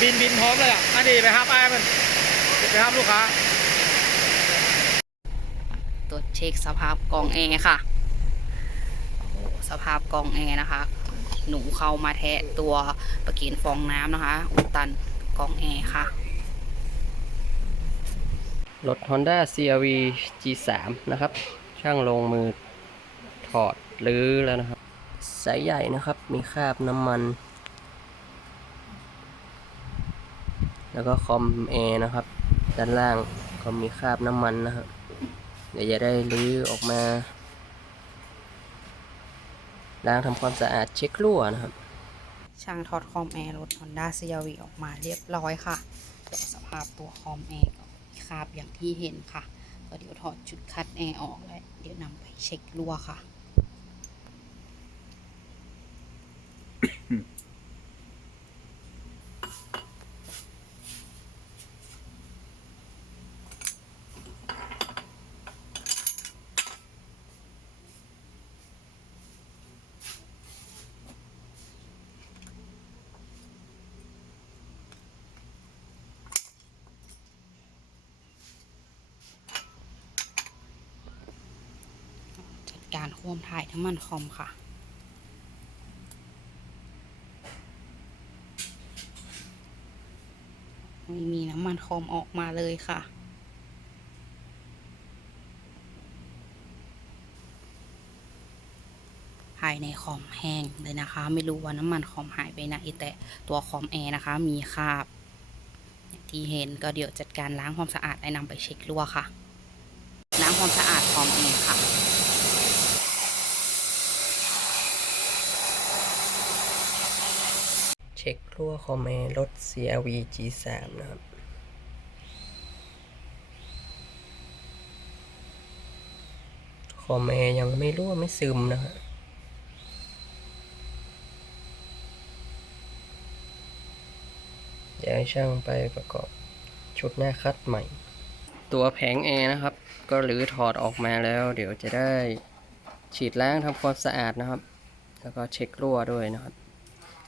บินบินพร้อมเลยอะอันนี้ไปฮับไอ้มันไปฮับลูกค้า ตรวจเช็คสภาพกล่องแอร์ค่ะโอ้โหสภาพกล่องแอร์นะคะ หนูเข้ามาแทะตัวประกินฟองน้ำนะคะ อุดตันกล่องแอร์ค่ะรถ Honda CRV G3 นะครับ ช่างลงมือถอดรื้อแล้วนะครับ สายใหญ่นะครับ มีคราบน้ำมัน แล้วก็คอมแอร์นะครับ ด้านล่างก็มีคราบน้ำมันนะครับเดี๋ยวจะได้รื้อออกมาล้างทำความสะอาดเช็ครั่วนะครับ ช่างถอดคอมแอร์รถ Honda CRV ออกมาเรียบร้อยค่ะเดี๋ยวสภาพตัวคอมแอร์ก็มีคราบอย่างที่เห็นค่ะ ก็เดี๋ยวถอดชุดคัดแอร์ออกแล้วเดี๋ยวนำไปเช็ครั่วค่ะ การโคมถ่ายน้ำมันคอมค่ะ ไม่มีน้ำมันคอมออกมาเลยค่ะ ภายในคอมแห้งเลยนะคะ ไม่รู้ว่าน้ำมันคอมหายไปไหนแต่ตัวคอมแอร์นะคะ มีคราบที่เห็นก็เดี๋ยวจัดการล้างความสะอาดและนำไปเช็ครั่วค่ะ ล้างความสะอาดคอมแอร์ค่ะ รั่วคอมแอร์รถ CRV G3 นะครับ คอมแอร์ยังไม่รั่วไม่ซึมนะฮะเดี๋ยวช่างไปประกอบชุดหน้าคัดใหม่ ตัวแผงแอร์นะครับ ก็หรือถอดออกมาแล้ว เดี๋ยวจะได้ฉีดล้างทำความสะอาดนะครับ แล้วก็เช็ครั่วด้วยนะครับ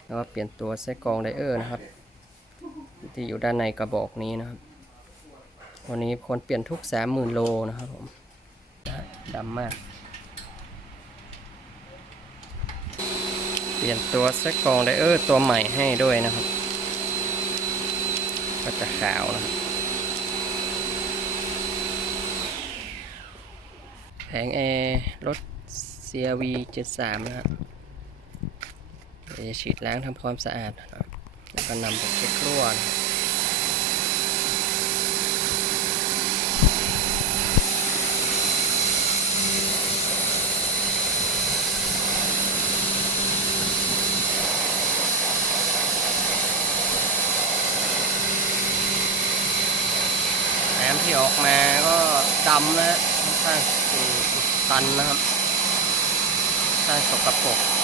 แล้วก็เปลี่ยนตัวไส้กรองไดเออร์นะครับ ที่อยู่ด้านในกระบอกนี้นะครับ วันนี้ควรเปลี่ยนทุก30,000โลนะครับผมดำมาก เปลี่ยนตัวไส้กรองไดเออร์ตัวใหม่ให้ด้วยนะครับ ก็จะขาวนะครับแผงแอร์รถ CRV 73นะครับ จะฉีดล้างทำความสะอาดนะครับแล้วก็นำไปเช็ครั่วนน้ำที่ออกมาก็ดำนะฮะค่อนข้างตันนะครับค่อนข้างสกปรก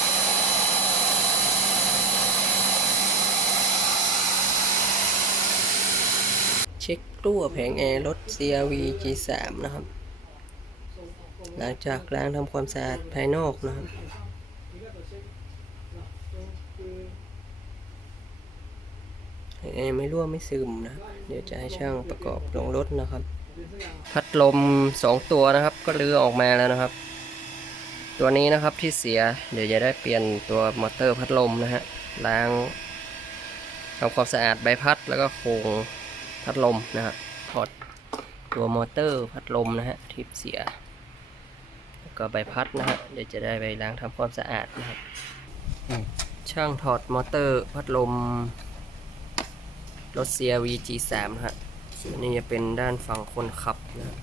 เช็ครั่วแผงแอร์รถ CRV G3 นะครับ หลังจากล้างทำความสะอาดภายนอกนะครับแอร์ไม่รั่วไม่ซึมนะ เดี๋ยวจะให้ช่างประกอบลงรถนะครับ พัดลม2ตัวนะครับ ก็เลือออกมาแล้วนะครับ ตัวนี้นะครับที่เสีย เดี๋ยวจะได้เปลี่ยนตัวมอเตอร์พัดลมนะฮะล้างทำความสะอาดใบพัดแล้วก็โครง พัดลมนะครับถอดตัวมอเตอร์พัดลมนะฮะทิปเสีย แล้วก็ใบพัดนะฮะเดี๋ยวจะได้ไปล้างทำความสะอาดนะครับช่างถอดมอเตอร์พัดลมรถ CRV G3 นะฮะอันนี่จะเป็นด้านฝั่งคนขับนะฮะ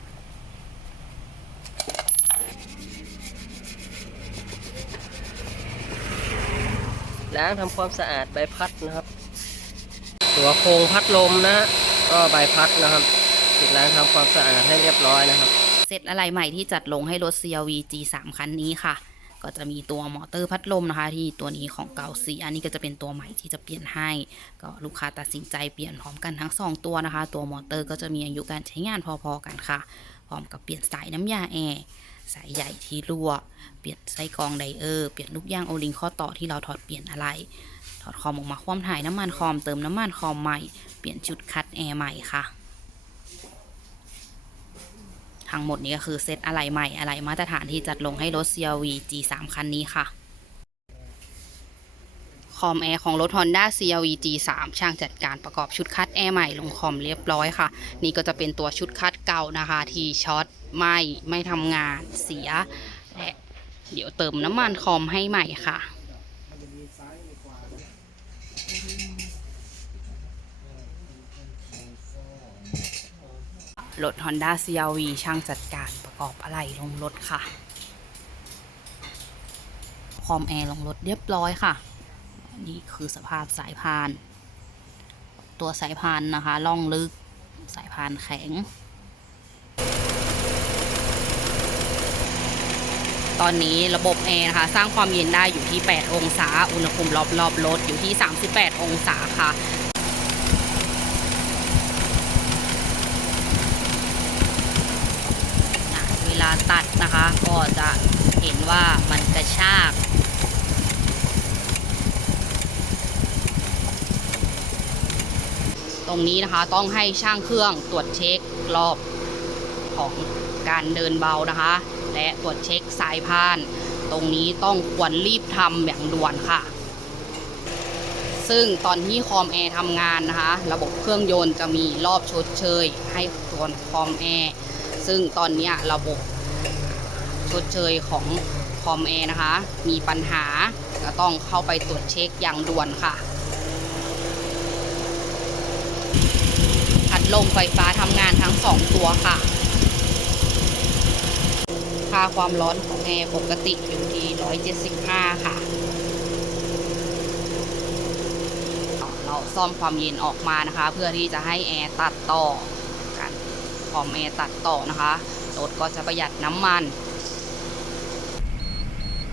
ล้างทำความสะอาดใบพัดนะครับ ตัวโครงพัดลมนะฮะ ก็ใบพัดนะครับติดล้างทำความสะอาดให้เรียบร้อยนะครับเสร็จอะไรใหม่ที่จัดลงให้รถ CRV G3 คันนี้ค่ะ ก็จะมีตัวมอเตอร์พัดลมนะคะ ที่ตัวนี้ของเก่าสีอันนี้ก็จะเป็นตัวใหม่ที่จะเปลี่ยนให้ ก็ลูกค้าตัดสินใจเปลี่ยนพร้อมกันทั้งสองตัวนะคะ ตัวมอเตอร์ก็จะมีอายุการใช้งานพอๆกันค่ะ พร้อมกับเปลี่ยนสายน้ำยาแอร์สายใหญ่ที่รั่ว เปลี่ยนไส้กรองไดเออร์ เปลี่ยนลูกยางโอลิงข้อต่อที่เราถอดเปลี่ยนอะไร ถอดคอมออกมาคว่ำถ่ายน้ำมันคอมเติมน้ำมันคอมใหม่ เปลี่ยนชุดคัดแอร์ใหม่ค่ะ ทั้งหมดนี้ก็คือเซตอะไหล่ใหม่อะไหล่มาตรฐานที่จัดลงให้รถ CRV G3 คันนี้ค่ะ คอมแอร์ของรถ Honda CRV G3 ช่างจัดการประกอบชุดคัดแอร์ใหม่ลงคอมเรียบร้อยค่ะ นี่ก็จะเป็นตัวชุดคัดเก่านะคะ ที่ช็อตไหม่ไม่ทำงานเสียและเดี๋ยวเติมน้ำมันคอมให้ใหม่ค่ะ รถ Honda CRV ช่างจัดการประกอบอะไหล่ลงรถค่ะ คอมแอร์ลงรถเรียบร้อยค่ะ นี่คือสภาพสายพาน ตัวสายพานนะคะล่องลึกสายพานแข็ง ตอนนี้ระบบแอร์นะคะ สร้างความเย็นได้อยู่ที่ 8 องศา อุณหภูมิรอบรอบๆรถอยู่ที่ 38 องศาค่ะ อะเวลาตัดนะคะ ก็จะเห็นว่ามันกระชากตรงนี้นะคะต้องให้ช่างเครื่องตรวจเช็ครอบของการเดินเบานะคะ และตรวจเช็คสายพาน ตรงนี้ต้องควรรีบทำอย่างด่วนค่ะ ซึ่งตอนที่คอมแอร์ทำงานนะคะ ระบบเครื่องยนต์จะมีรอบชดเชย ให้ส่วคอมแอร์ซึ่งตอนนี้ระบบ ชดเชยของคอมแอร์นะคะ มีปัญหาก็ต้องเข้าไปตรวจเช็คอย่างด่วนค่ะพัดลมไฟฟ้าทำงานทั้งสองตัวค่ะ ค่าความร้อนของแอร์ปกติอยู่ที่ 175 ค่ะ เราซ่อมความเย็นออกมานะคะ เพื่อที่จะให้แอร์ตัดต่อกันพอมแอร์ตัดต่อนะคะรถก็จะประหยัดน้ำมัน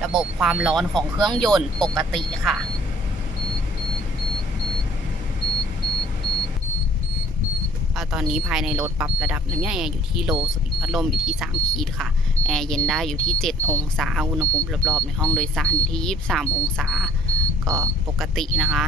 ระบบความร้อนของเครื่องยนต์ปกติค่ะ ตอนนี้ภายในรถปรับระดับน้ำยาแอร์อยู่ที่โลสปีดพัดลมอยู่ที่ 3 ขีดค่ะ แอร์เย็นได้อยู่ที่ 7 องศา อุณหภูมิรอบๆในห้องโดยสารอยู่ที่ 23 องศา ก็ปกตินะคะ